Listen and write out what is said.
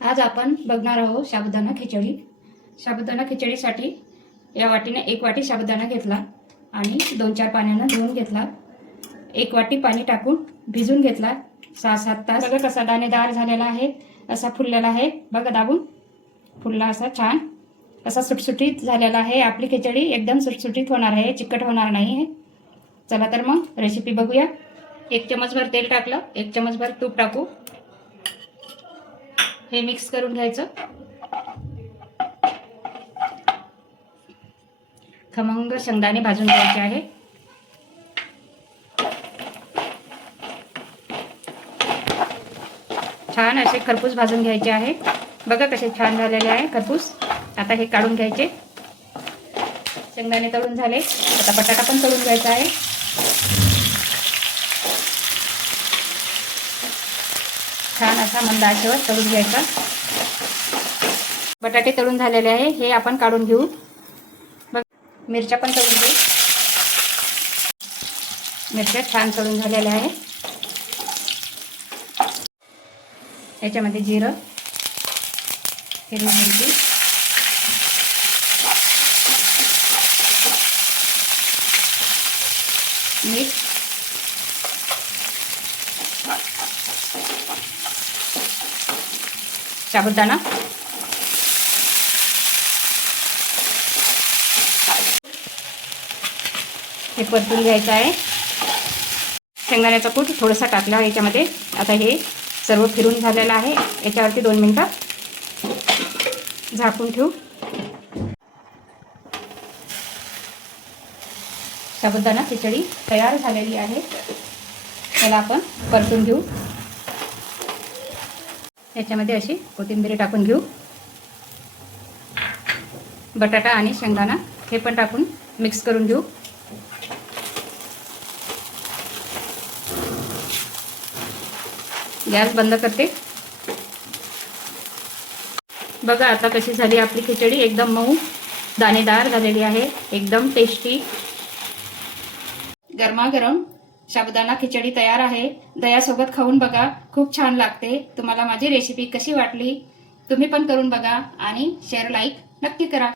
आज आपण बघणार आहोत साबुदाणा खिचडी। साबुदाणा खिचडीसाठी या वाटीने 1 वाटी साबुदाणा घेतला आणि 2-4 पाण्याने धुवून घेतला। 1 वाटी पाणी टाकून भिजून घेतला 6-7 तास। बघा कसा दाणेदार झालेला आहे, असा फुललेला आहे। बघा दाबून फुलला असा छान असा सुटसुटीत झालेला आहे। आपली खिचडी एकदम सुटसुटीत होणार आहे, चिकट होणार नाही आहे। चला तर मग रेसिपी बघूया। 1 चमचभर तेल टाकलं, 1 चमचभर तूप टाकू। हे मिक्स करून घ्यायचं। खमंग शेंगदाणे भाजून घ्यायचे आहे। छान असे खरपूस भाजून घ्यायचे आहे। बघा कसे छान झालेले आहे खरपूस। आता हे काढून घ्यायचे। शेंगदाणे तळून झाले, आता बटाटा पण तळून घ्यायचा आहे। छान असा मंद आचेवर तळून घ्यायचा। बटाटे तळून झालेले आहे, हे आपण काढून घेऊ। बघ, मिरच्या पण तळून घेऊ। मिरच्या छान तळून झालेल्या आहे। याच्यामध्ये जिरं, हिरवी मिरची, मीठ, साबुदाणा, हे परतून घ्यायचं आहे। शेंगदाण्याचा कूट थोडासा टाकला आहे याच्यामध्ये। आता हे सर्व फिरून झालेलं आहे। याच्यावरती 2 मिनिटं झाकून ठेवू। साबुदाणा खिचडी तयार झालेली आहे। त्याला आपण परतून घेऊ। याच्यामध्ये अशी कोथिंबीर टाकून घेऊ। बटाटा आणि शेंगदाणा हे पण टाकून मिक्स करून घेऊ। गॅस बंद करते। बघा आता कशी झाली आपली खिचडी। एकदम मऊ दाणेदार झालेली आहे, एकदम टेस्टी। गरमागरम साबुदाणा खिचडी तयार आहे। दह्यासोबत खाऊन बघा, खूप छान लागते। तुम्हाला माझी रेसिपी कशी वाटली तुम्ही पण करून बघा आणि शेअर लाईक नक्की करा।